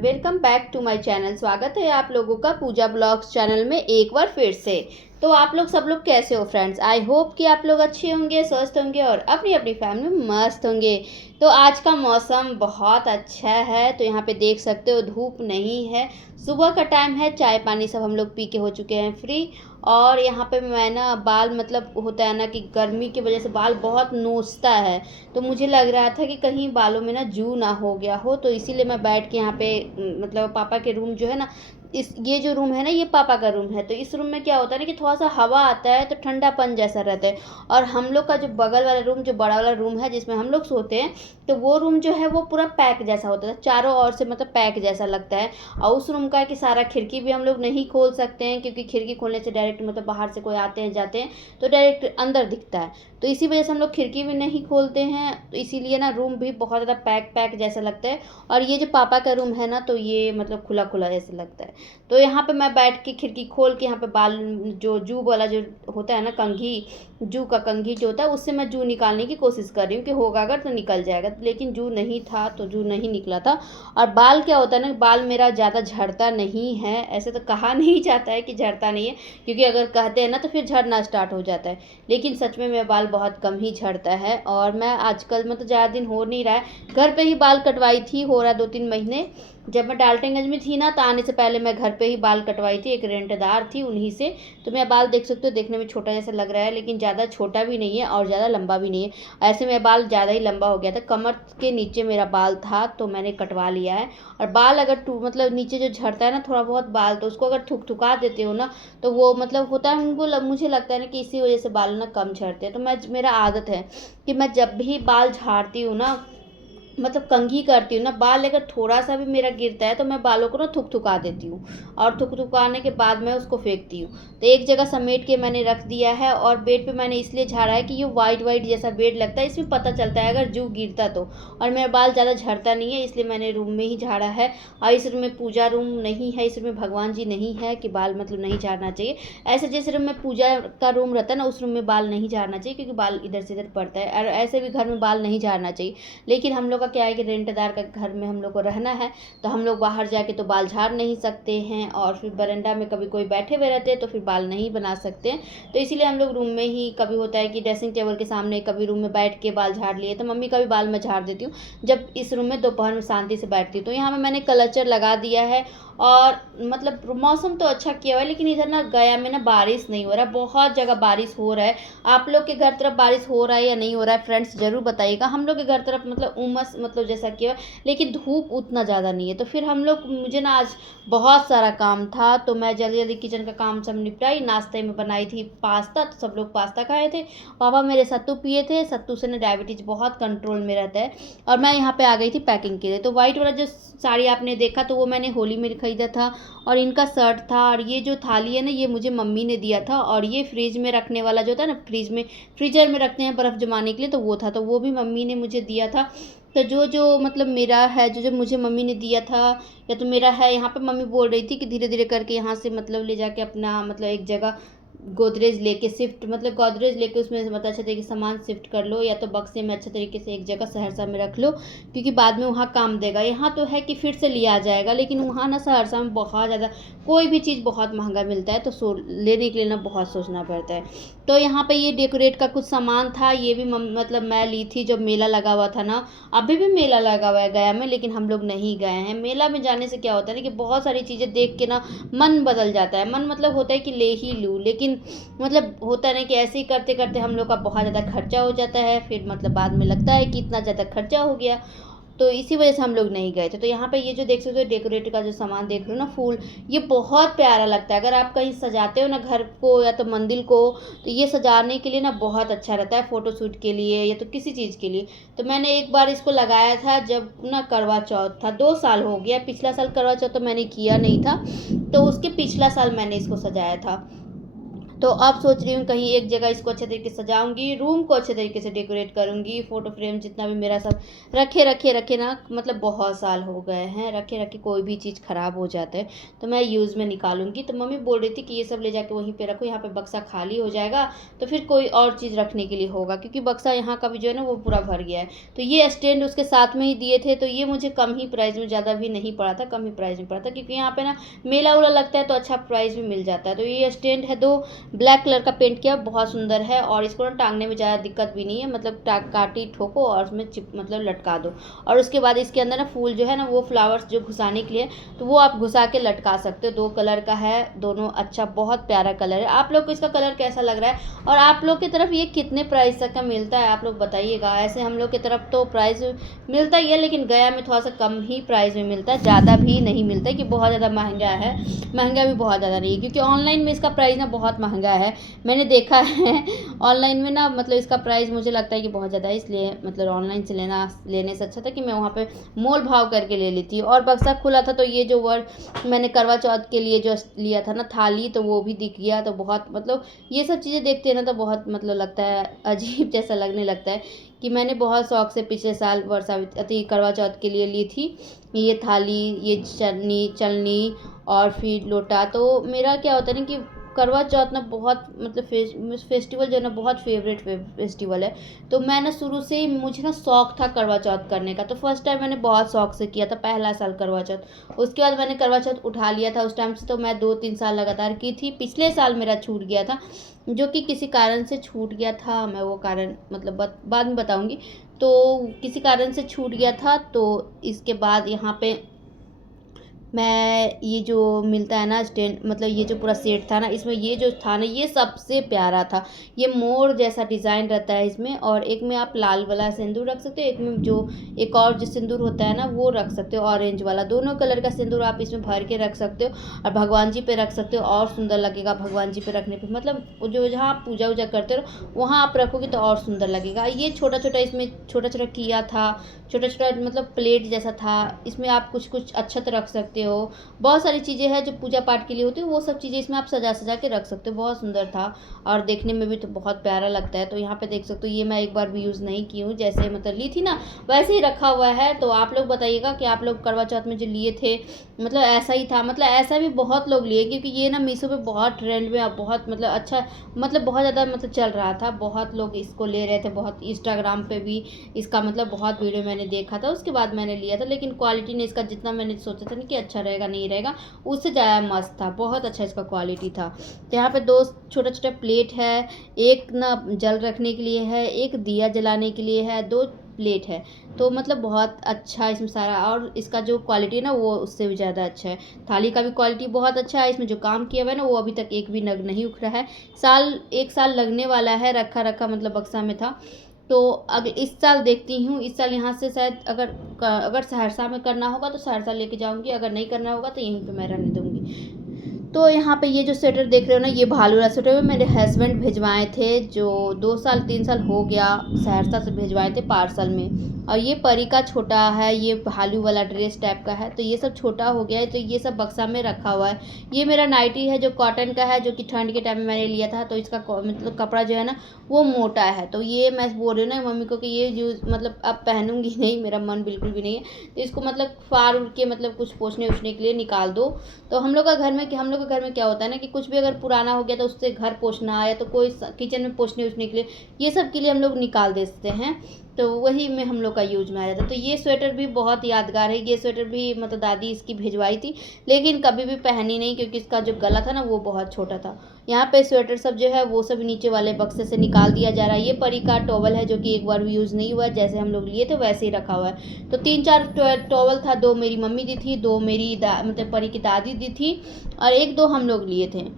Everyone, welcome back to my channel. स्वागत है आप लोगों का पूजा ब्लॉग्स चैनल में एक बार फिर से। तो आप लोग सब लोग कैसे हो फ्रेंड्स? आई होप कि आप लोग अच्छे होंगे, स्वस्थ होंगे और अपनी अपनी फैमिली में मस्त होंगे। तो आज का मौसम बहुत अच्छा है, तो यहाँ पे देख सकते हो धूप नहीं है, सुबह का टाइम है, चाय पानी सब हम लोग पी के हो चुके हैं फ्री। और यहाँ पे मैं ना बाल मतलब होता है ना कि गर्मी की वजह से बाल बहुत नोचता है, तो मुझे लग रहा था कि कहीं बालों में ना जू ना हो गया हो, तो इसीलिए मैं बैठ के यहाँ पे मतलब पापा के रूम जो है ना, इस ये जो रूम है ना ये पापा का रूम है, तो इस रूम में क्या होता है ना कि थोड़ा सा हवा आता है तो ठंडापन जैसा रहता है। और हम लोग का जो बगल वाला रूम, जो बड़ा वाला रूम है जिसमें हम लोग सोते हैं, तो वो रूम जो है वो पूरा पैक जैसा होता है, चारों ओर से मतलब पैक जैसा लगता है। और उस रूम का है कि सारा खिड़की भी हम लोग नहीं खोल सकते हैं, क्योंकि खिड़की खोलने से डायरेक्ट मतलब बाहर से कोई आते हैं जाते हैं तो डायरेक्ट अंदर दिखता है, तो इसी वजह से हम लोग खिड़की भी नहीं खोलते हैं। तो इसीलिए ना रूम भी बहुत ज़्यादा पैक पैक जैसा लगता है। और ये जो पापा का रूम है ना, तो ये मतलब खुला खुला जैसा लगता है। तो यहाँ पे मैं बैठ के खिड़की खोल के यहाँ पे बाल जो जू वाला जो होता है ना, कंघी, जू का कंघी जो होता है, उससे मैं जू निकालने की कोशिश कर रही हूँ कि होगा अगर तो निकल जाएगा, लेकिन जू नहीं था तो जू नहीं निकला था। और बाल क्या होता है ना, बाल मेरा ज़्यादा झड़ता नहीं है, ऐसे तो कहा नहीं जाता है कि झड़ता नहीं है, क्योंकि अगर कहते हैं ना तो फिर झड़ना स्टार्ट हो जाता है, लेकिन सच में मेरा बाल बहुत कम ही झड़ता है। और मैं आजकल मतलब ज़्यादा दिन हो नहीं रहा है, घर पे ही बाल कटवाई थी, हो रहा 2-3 महीने। जब मैं डाल्टनगंज में थी ना, तो आने से पहले मैं घर पे ही बाल कटवाई थी, एक रेंटदार थी उन्हीं से। तो मेरा बाल देख सकते हो, देखने में छोटा जैसा लग रहा है, लेकिन ज़्यादा छोटा भी नहीं है और ज़्यादा लंबा भी नहीं है। ऐसे मेरा बाल ज़्यादा ही लंबा हो गया था, कमर के नीचे मेरा बाल था, तो मैंने कटवा लिया है। और बाल अगर मतलब नीचे जो झड़ता है ना थोड़ा बहुत बाल, तो उसको अगर थुका देते हो ना, तो वो मतलब होता है उनको, मुझे लगता है ना कि इसी वजह से बाल ना कम झड़ते हैं। तो मेरा आदत है कि मैं जब भी बाल झाड़ती हूँ ना, मतलब कंघी करती हूँ ना, बाल अगर थोड़ा सा भी मेरा गिरता है तो मैं बालों को ना थुका देती हूँ, और थुकाने के बाद मैं उसको फेंकती हूँ। तो एक जगह समेट के मैंने रख दिया है। और बेड पे मैंने इसलिए झाड़ा है कि ये वाइट वाइट जैसा बेड लगता है, इसमें पता चलता है अगर जू गिरता तो। और मेरा बाल ज़्यादा झड़ता नहीं है, इसलिए मैंने रूम में ही झाड़ा है। और इस रूम में पूजा रूम नहीं है, इस रूम में भगवान जी नहीं है कि बाल मतलब नहीं झाड़ना चाहिए। ऐसे जिस रूम में पूजा का रूम रहता है ना, उस रूम में बाल नहीं झाड़ना चाहिए, क्योंकि बाल इधर से इधर पड़ता है, और ऐसे भी घर में बाल नहीं झाड़ना चाहिए। लेकिन हम लोग का क्या है कि रेंटदार का घर में हम लोग को रहना है, तो हम लोग बाहर जाके तो बाल झाड़ नहीं सकते हैं, और फिर बरंडा में कभी कोई बैठे हुए रहते हैं तो फिर बाल नहीं बना सकते हैं। तो इसीलिए हम लोग रूम में ही, कभी होता है कि ड्रेसिंग टेबल के सामने, कभी रूम में बैठ के बाल झाड़ लिए, तो मम्मी का भी बाल मैं झाड़ देती हूँ जब इस रूम में दोपहर में शांति से बैठती हूँ। तो यहाँ पे मैंने कलचर लगा दिया है। और मतलब मौसम तो अच्छा किया हुआ है, लेकिन इधर ना गया में ना बारिश नहीं हो रहा है, बहुत जगह बारिश हो रहा है। आप लोग के घर तरफ बारिश हो रहा है या नहीं हो रहा है फ्रेंड्स, ज़रूर बताइएगा। हम लोग के घर तरफ मतलब उमस मतलब जैसा किया, लेकिन धूप उतना ज़्यादा नहीं है। तो फिर हम लोग, मुझे ना आज बहुत सारा काम था, तो मैं जल्दी जल्दी किचन का काम सब निपटाई। नाश्ते में बनाई थी पास्ता, तो सब लोग पास्ता खाए थे। पापा मेरे सत्तू पिए थे, सत्तू से ना डायबिटीज़ बहुत कंट्रोल में रहता है। और मैं यहाँ पे आ गई थी पैकिंग के लिए। तो वाइट वाला जो साड़ी आपने देखा, तो वो मैंने होली में खरीदा था, और इनका शर्ट था। और ये जो थाली है ना, ये मुझे मम्मी ने दिया था। और ये फ्रिज में रखने वाला जो था ना, फ्रीजर में रखते हैं बर्फ़ जमाने के लिए, तो वो था, तो वो भी मम्मी ने मुझे दिया था। तो जो मतलब मेरा है, जो मुझे मम्मी ने दिया था, या तो मेरा है, यहाँ पे मम्मी बोल रही थी कि धीरे धीरे करके यहाँ से मतलब ले जाके अपना मतलब एक जगह गोदरेज लेके शिफ्ट, मतलब गोदरेज लेके उसमें मतलब अच्छे तरीके से सामान शिफ्ट कर लो, या तो बक्से में अच्छे तरीके से एक जगह सहरसा में रख लो, क्योंकि बाद में वहाँ काम देगा। यहाँ तो है कि फिर से लिया जाएगा, लेकिन वहाँ ना सहरसा में बहुत ज़्यादा कोई भी चीज़ बहुत महंगा मिलता है, तो लेने के लिए ना बहुत सोचना पड़ता है। तो यहाँ पे ये डेकोरेट का कुछ सामान था, ये भी मतलब मैं ली थी जब मेला लगा हुआ था ना। अभी भी मेला लगा हुआ है गया में, लेकिन हम लोग नहीं गए हैं। मेला में जाने से क्या होता है ना कि बहुत सारी चीज़ें देख के ना मन बदल जाता है। मन मतलब होता है कि ले ही लूँ, लेकिन मतलब होता है ना कि ऐसे ही करते करते हम लोग का बहुत ज़्यादा खर्चा हो जाता है, फिर मतलब बाद में लगता है कि इतना ज़्यादा खर्चा हो गया, तो इसी वजह से हम लोग नहीं गए थे। तो यहाँ पे ये जो देख सकते हो डेकोरेट का जो सामान देख रहे हो ना, फूल, ये बहुत प्यारा लगता है। अगर आप कहीं सजाते हो ना घर को या तो मंदिर को, तो ये सजाने के लिए ना बहुत अच्छा रहता है, फ़ोटोशूट के लिए या तो किसी चीज़ के लिए। तो मैंने एक बार इसको लगाया था जब ना करवा चौथ था, 2 साल हो गया। पिछला साल करवा चौथ तो मैंने किया नहीं था, तो उसके पिछला साल मैंने इसको सजाया था। तो अब सोच रही हूँ कहीं एक जगह इसको अच्छे तरीके से सजाऊंगी, रूम को अच्छे तरीके से डेकोरेट करूंगी, फ़ोटो फ्रेम जितना भी मेरा सब रखे रखे रखे ना, मतलब बहुत साल हो गए हैं रखे रखे, कोई भी चीज़ ख़राब हो जाता है तो मैं यूज़ में निकालूंगी। तो मम्मी बोल रही थी कि ये सब ले जाके वहीं पे रखो, यहाँ पे बक्सा खाली हो जाएगा तो फिर कोई और चीज़ रखने के लिए होगा, क्योंकि बक्सा यहाँ का भी जो है ना वो पूरा भर गया है। तो ये स्टैंड उसके साथ में ही दिए थे, तो ये मुझे कम ही प्राइस में, ज़्यादा भी नहीं पड़ा था, कम ही प्राइस में पड़ा था, क्योंकि यहाँ पे ना मेला उला लगता है तो अच्छा प्राइस भी मिल जाता है। तो ये स्टैंड है, दो ब्लैक कलर का पेंट किया, बहुत सुंदर है, और इसको ना टांगने में ज़्यादा दिक्कत भी नहीं है, मतलब काटी ठोको और उसमें चिप मतलब लटका दो। और उसके बाद इसके अंदर ना फूल जो है ना वो फ्लावर्स जो घुसाने के लिए, तो वो आप घुसा के लटका सकते हो। 2 कलर का है, दोनों अच्छा बहुत प्यारा कलर है। आप लोग को इसका कलर कैसा लग रहा है, और आप लोग की तरफ ये कितने प्राइस तक का मिलता है आप लोग बताइएगा। ऐसे हम लोग की तरफ तो प्राइस मिलता ही है, लेकिन गया में थोड़ा सा कम ही प्राइस में मिलता है, ज़्यादा भी नहीं मिलता है कि बहुत ज़्यादा महंगा है, महंगा भी बहुत ज़्यादा नहीं है, क्योंकि ऑनलाइन में इसका प्राइस ना बहुत महंगा है। मैंने देखा है ऑनलाइन में ना, मतलब इसका प्राइस मुझे लगता है कि बहुत ज़्यादा है, इसलिए मतलब ऑनलाइन से लेने से अच्छा था कि मैं वहाँ पे मोल भाव करके ले लेती। और बक्सा खुला था तो ये जो वर्ड मैंने करवा चौथ के लिए जो लिया था ना थाली, तो वो भी दिख गया। तो बहुत मतलब ये सब चीज़ें देखते हैं ना तो बहुत मतलब लगता है अजीब जैसा लगने लगता है कि मैंने बहुत शौक से पिछले साल वर्षावती करवा चौथ के लिए ली थी ये थाली, ये चलनी और फिर लोटा। तो मेरा क्या होता है ना कि करवा चौथ ना बहुत मतलब फेस्टिवल जो है ना बहुत फेवरेट फेस्टिवल है। तो मैं ना शुरू से ही मुझे ना शौक था करवा चौथ करने का, तो फर्स्ट टाइम मैंने बहुत शौक से किया था, पहला साल करवा चौथ। उसके बाद मैंने करवा चौथ उठा लिया था, उस टाइम से तो मैं 2-3 साल लगातार की थी। पिछले साल मेरा छूट गया था, जो कि किसी कारण से छूट गया था, मैं वो कारण मतलब बाद में बताऊँगी। तो किसी कारण से छूट गया था, तो इसके बाद यहाँ पे मैं ये जो मिलता है ना स्टैंड, मतलब ये जो पूरा सेट था ना, इसमें ये जो था ना ये सबसे प्यारा था। ये मोर जैसा डिज़ाइन रहता है इसमें, और एक में आप लाल वाला सिंदूर रख सकते हो, एक में जो एक और जो सिंदूर होता है ना वो रख सकते हो, ऑरेंज वाला। दोनों कलर का सिंदूर आप इसमें भर के रख सकते हो, और भगवान जी पे रख सकते हो, और सुंदर लगेगा भगवान जी पे रखने पे। मतलब जो जहाँ आप पूजा वूजा करते हो वहाँ आप रखोगे तो और सुंदर लगेगा। ये छोटा छोटा इसमें छोटा छोटा किया था, छोटा छोटा मतलब प्लेट जैसा था, इसमें आप कुछ कुछ अक्षत रख सकते हो। बहुत सारी चीज़ें हैं जो पूजा पाठ के लिए होती है, वो सब चीज़ें इसमें आप सजा सजा के रख सकते हो। बहुत सुंदर था और देखने में भी तो बहुत प्यारा लगता है। तो यहाँ पे देख सकते हो, ये मैं एक बार भी यूज़ नहीं की हूँ, जैसे मतलब ली थी ना वैसे ही रखा हुआ है। तो आप लोग बताइएगा कि आप लोग करवा चौथ में जो लिए थे मतलब ऐसा ही था, मतलब ऐसा भी बहुत लोग लिए, क्योंकि ये ना मीशो पे बहुत ट्रेंड में बहुत मतलब अच्छा, मतलब बहुत ज़्यादा मतलब चल रहा था, बहुत लोग इसको ले रहे थे, बहुत इंस्टाग्राम पे भी इसका मतलब बहुत वीडियो मैंने देखा था। उसके बाद मैंने लिया था, लेकिन क्वालिटी ने इसका जितना मैंने सोचा था ना कि अच्छा रहेगा नहीं रहेगा, उससे ज़्यादा मस्त था, बहुत अच्छा इसका क्वालिटी था। तो यहाँ पे 2 छोटा छोटा प्लेट है, एक ना जल रखने के लिए है, एक दिया जलाने के लिए है, 2 प्लेट है। तो मतलब बहुत अच्छा इसमें सारा, और इसका जो क्वालिटी है ना वो उससे भी ज़्यादा अच्छा है। थाली का भी क्वालिटी बहुत अच्छा है, इसमें जो काम किया हुआ है ना वो अभी तक एक भी नग नहीं उखड़ा है। 1 साल लगने वाला है, रखा रखा मतलब बक्सा में था। तो इस साल देखती हूँ, इस साल यहाँ से शायद अगर सहरसा में करना होगा तो सहरसा लेके जाऊँगी, अगर नहीं करना होगा तो यहीं पे मैं रहने दूँगी। तो यहाँ पे ये जो स्वेटर देख रहे हो ना, ये भालू वाला स्वेटर मेरे हस्बैंड भिजवाए थे, जो 2 साल 3 साल हो गया सहरसा से भिजवाए थे पार्सल में। और ये परी का छोटा है, ये भालू वाला ड्रेस टाइप का है, तो ये सब छोटा हो गया है, तो ये सब बक्सा में रखा हुआ है। ये मेरा नाइटी है जो कॉटन का है, जो कि ठंड के टाइम में मैंने लिया था, तो इसका मतलब कपड़ा जो है ना वो मोटा है। तो ये मैं बोल रही हूँ ना मम्मी को कि ये यूज़ मतलब अब पहनूंगी नहीं, मेरा मन बिल्कुल भी नहीं है, तो इसको मतलब फाड़ उड़ के मतलब कुछ पोंछने उछने के लिए निकाल दो। तो हम लोग का घर में क्या होता है ना कि कुछ भी अगर पुराना हो गया तो उससे घर पोंछना या तो कोई किचन में पोंछने उछने के लिए, ये सब के लिए हम लोग निकाल देते हैं, तो वही में हम लोग का यूज में आ जाता है। तो ये स्वेटर भी बहुत यादगार है, ये स्वेटर भी मतलब दादी इसकी भिजवाई थी, लेकिन कभी भी पहनी नहीं, क्योंकि इसका जो गला था ना वो बहुत छोटा था। यहाँ पे स्वेटर सब जो है वो सब नीचे वाले बक्से से निकाल दिया जा रहा है। ये परी का टॉवल है जो कि एक बार भी यूज़ नहीं हुआ है, जैसे हम लोग लिए थे वैसे ही रखा हुआ है। तो 3-4 टॉवल था, 2 मेरी मम्मी दी थी, 2 मेरी मतलब परी की दादी दी थी, और 1-2 हम लोग लिए थे।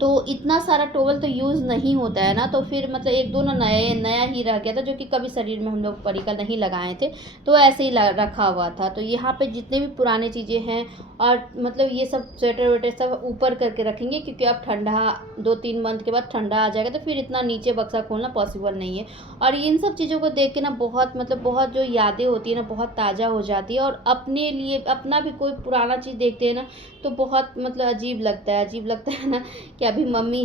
तो इतना सारा टॉवल तो यूज़ नहीं होता है ना, तो फिर मतलब 1-2 ना नया ही रह गया था, जो कि कभी शरीर में हम लोग परी का नहीं लगाए थे, तो ऐसे ही रखा हुआ था। तो यहाँ पे जितने भी पुराने चीज़ें हैं, और मतलब ये सब स्वेटर वेटर सब ऊपर करके रखेंगे, क्योंकि अब ठंडा 2-3 मंथ के बाद ठंडा आ जाएगा, तो फिर इतना नीचे बक्सा खोलना पॉसिबल नहीं है। और इन सब चीज़ों को देख के ना बहुत मतलब बहुत जो यादें होती है ना बहुत ताज़ा हो जाती है, और अपने लिए अपना भी कोई पुराना चीज़ देखते हैं ना तो बहुत मतलब अजीब लगता है ना कि अभी मम्मी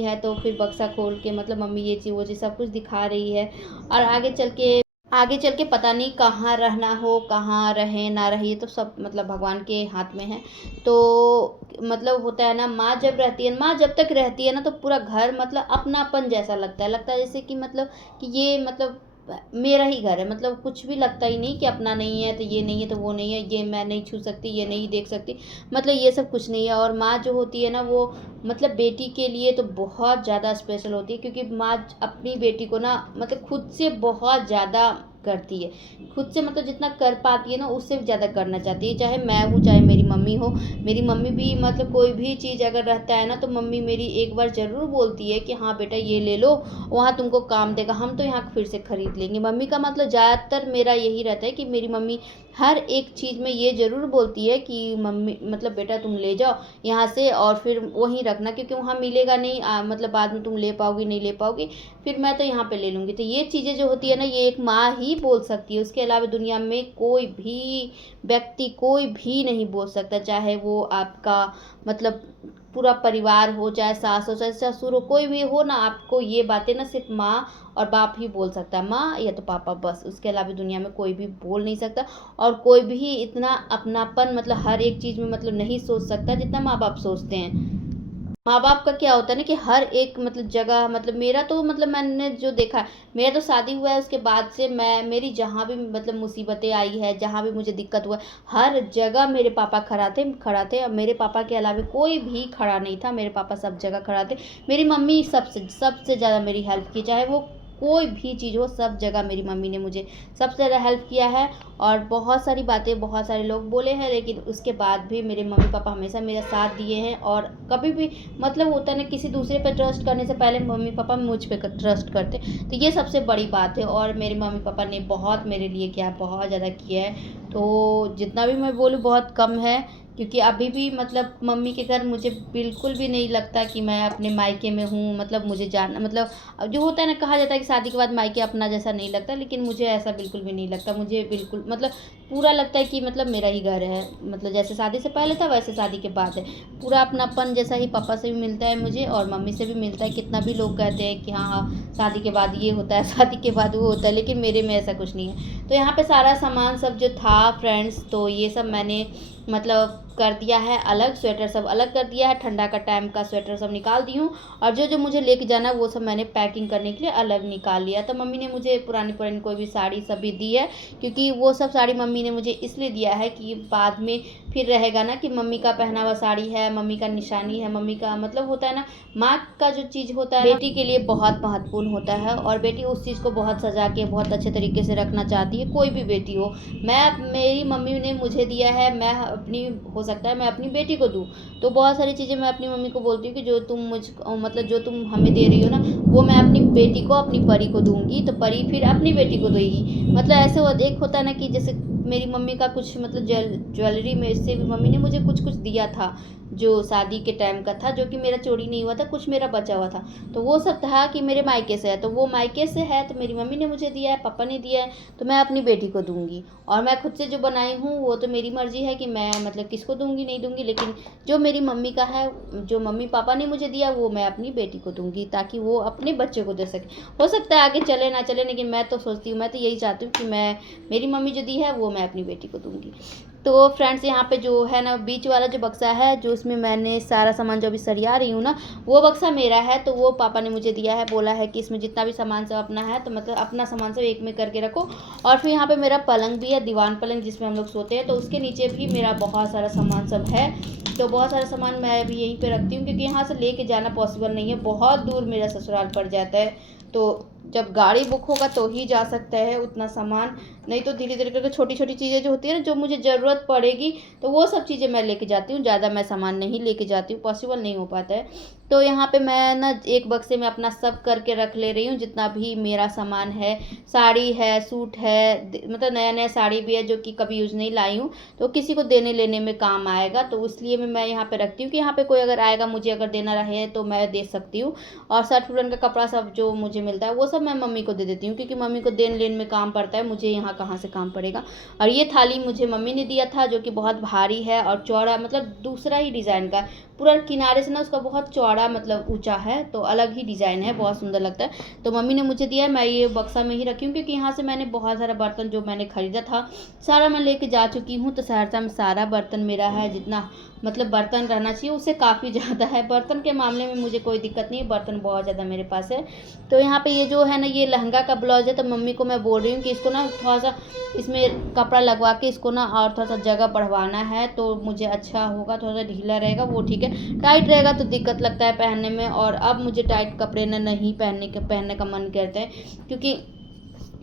है तो फिर बक्सा खोल के मतलब मम्मी ये चीज़ वो चीज़ सब कुछ दिखा रही है, और आगे चल के पता नहीं कहाँ रहना हो, कहाँ रहे ना रहे, ये तो सब मतलब भगवान के हाथ में है। तो मतलब होता है ना, माँ जब तक रहती है ना तो पूरा घर मतलब अपनापन जैसा लगता है जैसे कि मतलब कि ये मतलब मेरा ही घर है, मतलब कुछ भी लगता ही नहीं कि अपना नहीं है तो ये नहीं है तो वो नहीं है, ये मैं नहीं छू सकती, ये नहीं देख सकती, मतलब ये सब कुछ नहीं है। और माँ जो होती है ना वो मतलब बेटी के लिए तो बहुत ज़्यादा स्पेशल होती है, क्योंकि माँ अपनी बेटी को ना मतलब खुद से बहुत ज़्यादा करती है, खुद से मतलब जितना कर पाती है ना उससे भी ज़्यादा करना चाहती है, चाहे मैं हूँ चाहे मेरी मम्मी हो। मेरी मम्मी भी मतलब कोई भी चीज़ अगर रहता है ना तो मम्मी मेरी एक बार ज़रूर बोलती है कि हाँ बेटा ये ले लो, वहाँ तुमको काम देगा, हम तो यहाँ फिर से खरीद लेंगे। मम्मी का मतलब ज़्यादातर मेरा यही रहता है कि मेरी मम्मी हर एक चीज़ में ये ज़रूर बोलती है कि मम्मी मतलब बेटा तुम ले जाओ यहाँ से और फिर वहीं रखना, क्योंकि वहाँ मिलेगा नहीं, मतलब बाद में तुम ले पाओगी नहीं ले पाओगी, फिर मैं तो यहाँ पे ले लूँगी। तो ये चीज़ें जो होती है ना ये एक माँ ही बोल सकती है, उसके अलावा दुनिया में कोई भी व्यक्ति कोई भी नहीं बोल सकता, चाहे वो आपका मतलब पूरा परिवार हो, चाहे सास हो चाहे ससुर हो, कोई भी हो ना, आपको ये बातें ना सिर्फ माँ और बाप ही बोल सकता है, माँ या तो पापा, बस उसके अलावा दुनिया में कोई भी बोल नहीं सकता। और कोई भी इतना अपनापन मतलब हर एक चीज़ में मतलब नहीं सोच सकता जितना माँ बाप सोचते हैं। माँ बाप का क्या होता है ना कि हर एक मतलब जगह मतलब मेरा तो मतलब मैंने जो देखा है, मेरा तो शादी हुआ है उसके बाद से मेरी जहाँ भी मतलब मुसीबतें आई है, जहाँ भी मुझे दिक्कत हुआ है, हर जगह मेरे पापा खड़ा थे, और मेरे पापा के अलावा कोई भी खड़ा नहीं था, मेरे पापा सब जगह खड़ा थे। मेरी मम्मी सबसे सबसे ज़्यादा मेरी हेल्प की, चाहे वो कोई भी चीज़ हो, सब जगह मेरी मम्मी ने मुझे सबसे ज़्यादा हेल्प किया है। और बहुत सारी बातें बहुत सारे लोग बोले हैं, लेकिन उसके बाद भी मेरे मम्मी पापा हमेशा मेरा साथ दिए हैं, और कभी भी मतलब होता है ना किसी दूसरे पे ट्रस्ट करने से पहले मम्मी पापा मुझ पे ट्रस्ट करते, तो ये सबसे बड़ी बात है। और मेरे मम्मी पापा ने बहुत मेरे लिए किया, बहुत ज़्यादा किया है, तो जितना भी मैं बोलूँ बहुत कम है, क्योंकि अभी भी मतलब मम्मी के घर मुझे बिल्कुल भी नहीं लगता कि मैं अपने मायके में हूँ, मतलब मुझे जाना मतलब अब जो होता है ना कहा जाता है कि शादी के बाद मायके अपना जैसा नहीं लगता, लेकिन मुझे ऐसा बिल्कुल भी नहीं लगता, मुझे बिल्कुल मतलब पूरा लगता है कि मतलब मेरा ही घर है, मतलब जैसे शादी से पहले था वैसे शादी के बाद है, पूरा अपनापन जैसा ही पापा से भी मिलता है मुझे और मम्मी से भी मिलता है। कितना भी लोग कहते हैं कि हाँ हाँ शादी के बाद ये होता है, शादी के बाद वो होता है, लेकिन मेरे में ऐसा कुछ नहीं है। तो यहाँ पे सारा सामान सब जो था फ्रेंड्स, तो ये सब मैंने मतलब कर दिया है अलग, स्वेटर सब अलग कर दिया है, ठंडा का टाइम का स्वेटर सब निकाल दी हूँ, और जो जो मुझे लेके जाना वो सब मैंने पैकिंग करने के लिए अलग निकाल लिया। तो मम्मी ने मुझे पुरानी पुरानी कोई भी साड़ी सब भी दी है, क्योंकि वो सब साड़ी मम्मी ने मुझे इसलिए दिया है कि बाद में फिर रहेगा ना कि मम्मी का पहना हुआ साड़ी है, मम्मी का निशानी है, मम्मी का मतलब होता है ना, माँ का जो चीज़ होता है बेटी के लिए बहुत महत्वपूर्ण होता है, और बेटी उस चीज़ को बहुत सजा के बहुत अच्छे तरीके से रखना चाहती है, कोई भी बेटी हो। मेरी मम्मी ने मुझे दिया है, मैं अपनी हो सकता है मैं अपनी बेटी को दूँ, तो बहुत सारी चीज़ें मैं अपनी मम्मी को बोलती हूँ कि जो तुम मतलब जो तुम हमें दे रही हो ना, वो मैं अपनी बेटी को अपनी परी को दूंगी, तो परी फिर अपनी बेटी को देगी। मतलब ऐसे एक होता है ना कि जैसे मेरी मम्मी का कुछ मतलब ज्वेलरी में से भी मम्मी ने मुझे कुछ कुछ दिया था जो शादी के टाइम का था, जो कि मेरा चोरी नहीं हुआ था, कुछ मेरा बचा हुआ था, तो वो सब था कि मेरे मायके से है, तो वो मायके से है तो मेरी मम्मी ने मुझे दिया है, पापा ने दिया है, तो मैं अपनी बेटी को दूंगी। और मैं खुद से जो बनाई हूँ वो तो मेरी मर्जी है कि मैं मतलब किसको दूंगी नहीं दूंगी, लेकिन जो मेरी मम्मी का है, जो मम्मी पापा ने मुझे दिया वो मैं अपनी बेटी को दूंगी, ताकि वो अपने बच्चे को दे सके। हो सकता है आगे चले ना चले, लेकिन मैं तो सोचती हूँ, मैं तो यही चाहती हूँ कि मैं मेरी मम्मी जो दी है वो मैं अपनी बेटी को दूंगी। तो फ्रेंड्स यहाँ पे जो है ना बीच वाला जो बक्सा है, जो उसमें मैंने सारा सामान जो अभी सरिया रही हूँ ना, वो बक्सा मेरा है, तो वो पापा ने मुझे दिया है, बोला है कि इसमें जितना भी सामान सब अपना है, तो मतलब अपना सामान सब एक में करके रखो। और फिर यहाँ पे मेरा पलंग भी है, दीवान पलंग जिसमें हम लोग सोते हैं, तो उसके नीचे भी मेरा बहुत सारा सामान सब है, तो बहुत सारा सामान मैं अभी यहीं पे रखती हूँ, क्योंकि यहाँ से लेके जाना पॉसिबल नहीं है, बहुत दूर मेरा ससुराल पड़ जाता है, तो जब गाड़ी बुक होगा तो ही जा सकता है उतना सामान, नहीं तो धीरे धीरे करके छोटी छोटी चीज़ें जो होती है ना जो मुझे ज़रूरत पड़ेगी, तो वो सब चीज़ें मैं लेके जाती हूँ, ज़्यादा मैं सामान नहीं लेके जाती हूँ, पॉसिबल नहीं हो पाता है। तो यहाँ पे मैं ना एक बक्से में अपना सब करके रख ले रही हूँ, जितना भी मेरा सामान है, साड़ी है, सूट है, मतलब नया नया साड़ी भी है जो कि कभी यूज़ नहीं लाई हूँ, तो किसी को देने लेने में काम आएगा, तो इसलिए में मैं यहाँ पे रखती हूँ कि यहाँ पे कोई अगर आएगा मुझे अगर देना रहे तो मैं दे सकती हूँ। और शर्ट फुलन का कपड़ा सब जो मुझे मिलता है वो सब मैं मम्मी को दे देती हूँ, क्योंकि मम्मी को देन लेन में काम पड़ता है, मुझे यहाँ कहाँ से काम पड़ेगा। और ये थाली मुझे मम्मी ने दिया था, जो कि बहुत भारी है और चौड़ा, मतलब दूसरा ही डिज़ाइन का है। पूरा किनारे से ना उसका बहुत चौड़ा मतलब ऊंचा है, तो अलग ही डिज़ाइन है, बहुत सुंदर लगता है। तो मम्मी ने मुझे दिया है, मैं ये बक्सा में ही रखी हूँ, क्योंकि यहाँ से मैंने बहुत सारा बर्तन जो मैंने ख़रीदा था सारा मैं लेके जा चुकी हूँ। तो सहरसा में सारा बर्तन मेरा है, जितना मतलब बर्तन रहना चाहिए उससे काफ़ी ज़्यादा है। बर्तन के मामले में मुझे कोई दिक्कत नहीं है, बर्तन बहुत ज़्यादा मेरे पास है। तो यहाँ पे ये जो है ना, ये लहंगा का ब्लाउज है, तो मम्मी को मैं बोल रही हूँ कि इसको ना थोड़ा सा इसमें कपड़ा लगवा के इसको ना और थोड़ा सा जगह बढ़वाना है, तो मुझे अच्छा होगा। थोड़ा सा ढीला रहेगा वो ठीक है, टाइट रहेगा तो दिक्कत लगता है पहनने में। और अब मुझे टाइट कपड़े ना नहीं पहनने का मन करता है, क्योंकि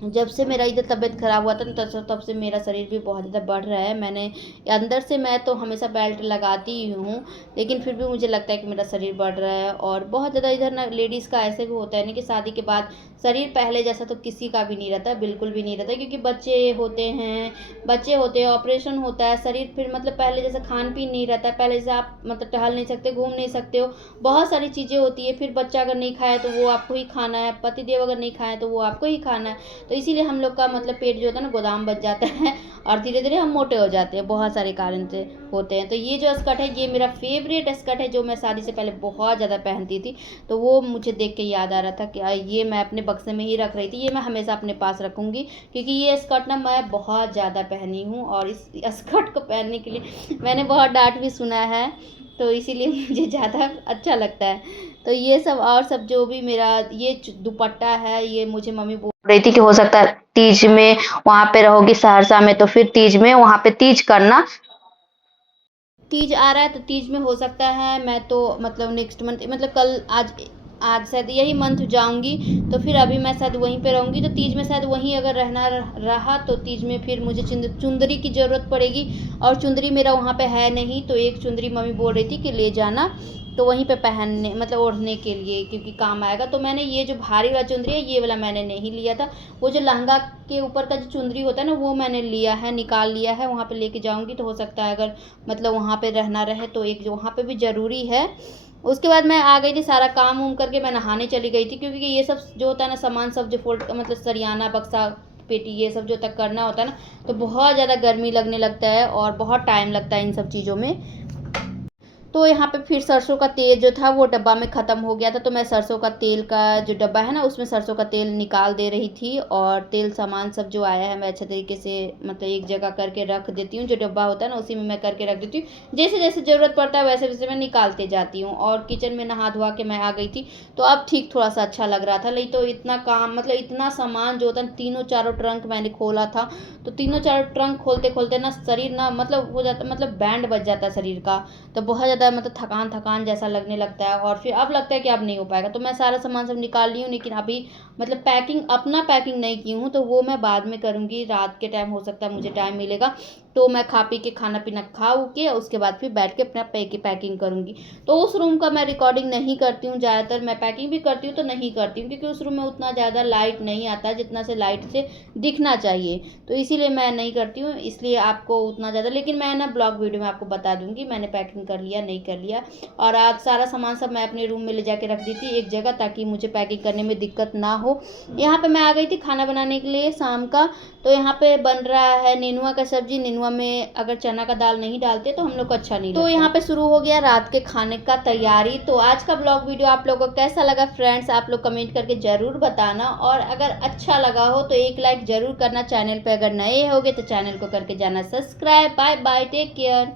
जब से मेरा इधर तबीयत ख़राब हुआ था ना, तब से मेरा शरीर भी बहुत ज़्यादा बढ़ रहा है। मैंने अंदर से मैं तो हमेशा बेल्ट लगाती ही हूँ, लेकिन फिर भी मुझे लगता है कि मेरा शरीर बढ़ रहा है। और बहुत ज़्यादा इधर ना लेडीज़ का ऐसे भी होता है ना कि शादी के बाद शरीर पहले जैसा तो किसी का भी नहीं रहता, बिल्कुल भी नहीं रहता, क्योंकि बच्चे होते हैं, ऑपरेशन होता है, शरीर फिर मतलब पहले जैसा खान पीन नहीं रहता है, पहले जैसे आप मतलब टहल नहीं सकते, घूम नहीं सकते हो, बहुत सारी चीज़ें होती है। फिर बच्चा अगर नहीं खाया तो वो आपको ही खाना है, पतिदेव अगर नहीं खाए तो वो आपको ही खाना है। तो इसीलिए हम लोग का मतलब पेट जो होता है ना गोदाम बच जाता है, और धीरे धीरे हम मोटे हो जाते हैं, बहुत सारे कारण से होते हैं। तो ये जो स्कर्ट है ये मेरा फेवरेट स्कर्ट है, जो मैं शादी से पहले बहुत ज़्यादा पहनती थी। तो वो मुझे देख के याद आ रहा था कि ये मैं अपने बक्से में ही रख रही थी, ये मैं हमेशा अपने पास रखूँगी, क्योंकि ये स्कर्ट ना मैं बहुत ज़्यादा पहनी हूँ। और इस स्कर्ट को पहनने के लिए मैंने बहुत डांट भी सुना है, तो इसीलिए मुझे ज़्यादा अच्छा लगता है। तो ये सब और सब जो भी मेरा ये दुपट्टा है, ये मुझे मम्मी बोल रही थी कि हो सकता है तीज में वहाँ पे रहोगी सहरसा में, तो फिर तीज में वहाँ पे तीज करना। तीज आ रहा है तो तीज में हो सकता है मैं तो मतलब नेक्स्ट मंथ मतलब कल आज शायद यही मंथ जाऊंगी, तो फिर अभी मैं शायद वहीं पे रहूंगी। तो तीज में शायद वहीं अगर रहना रहा तो तीज में फिर मुझे चुंदरी की ज़रूरत पड़ेगी, और चुंदरी मेरा वहाँ पे है नहीं, तो एक चुंदरी मम्मी बोल रही थी कि ले जाना, तो वहीं पे पहनने मतलब ओढ़ने के लिए, क्योंकि काम आएगा। तो मैंने ये जो भारी वाला चुंदरी है ये वाला मैंने नहीं लिया था, वो जो लहंगा के ऊपर का जो चुंदरी होता है ना वो मैंने लिया है, निकाल लिया है, वहाँ पे लेके जाऊँगी। तो हो सकता है अगर मतलब वहाँ पे रहना रहे तो एक जो वहाँ पे भी ज़रूरी है। उसके बाद मैं आ गई थी, सारा काम उम करके मैं नहाने चली गई थी, क्योंकि ये सब जो होता है ना सामान सब जो फोल्ड मतलब सरियाना बक्सा पेटी ये सब जो तक करना होता है ना, तो बहुत ज़्यादा गर्मी लगने लगता है और बहुत टाइम लगता है इन सब चीज़ों में। तो यहाँ पे फिर सरसों का तेल जो था वो डब्बा में ख़त्म हो गया था, तो मैं सरसों का तेल का जो डब्बा है ना उसमें सरसों का तेल निकाल दे रही थी। और तेल सामान सब जो आया है मैं अच्छे तरीके से मतलब एक जगह करके रख देती हूँ, जो डब्बा होता है ना उसी में मैं करके रख देती हूँ, जैसे जैसे ज़रूरत पड़ता है वैसे वैसे मैं निकालते जाती हूँ। और किचन में नहा धोवा के मैं आ गई थी, तो अब ठीक थोड़ा सा अच्छा लग रहा था। नहीं तो इतना काम मतलब इतना सामान जो होता है, तीनों चारों ट्रंक मैंने खोला था, तो तीनों चारों ट्रंक खोलते खोलते ना शरीर ना मतलब हो जाता, मतलब बैंड बज जाता है शरीर का, तो बहुत ज़्यादा मतलब थकान थकान जैसा लगने लगता है। और फिर अब लगता है कि अब नहीं हो पाएगा, तो मैं सारा सामान सब निकाल ली हूँ, लेकिन अभी मतलब अपना पैकिंग नहीं की हूँ, तो वो मैं बाद में करूँगी। रात के टाइम हो सकता है मुझे टाइम मिलेगा, तो मैं खा पी के खाना पीना खा के उसके बाद फिर बैठ के अपना पैकिंग करूँगी। तो उस रूम का मैं रिकॉर्डिंग नहीं करती हूँ, ज़्यादातर मैं पैकिंग भी करती हूँ तो नहीं करती हूँ, क्योंकि उस रूम में उतना ज़्यादा लाइट नहीं आता है जितना से लाइट से दिखना चाहिए, तो इसीलिए मैं नहीं करती हूँ। इसलिए आपको उतना ज़्यादा, लेकिन मैं ना ब्लॉग वीडियो में आपको बता दूँगी मैंने पैकिंग कर लिया नहीं कर लिया। और आज सारा सामान सब मैं अपने रूम में ले जाके रख दी थी एक जगह, ताकि मुझे पैकिंग करने में दिक्कत ना हो। यहाँ पे मैं आ गई थी खाना बनाने के लिए शाम का। तो यहाँ पे बन रहा है नेनुआ का सब्जी। नेनुआ में अगर चना का दाल नहीं डालते तो हम लोग को अच्छा नहीं लगता। तो यहाँ पे शुरू हो गया रात के खाने का तैयारी। तो आज का ब्लॉग वीडियो आप लोगों को कैसा लगा फ्रेंड्स, आप लोग कमेंट करके ज़रूर बताना, और अगर अच्छा लगा हो तो एक लाइक ज़रूर करना। चैनल पे अगर नए होगे तो चैनल को करके जाना subscribe. Bye bye, take care.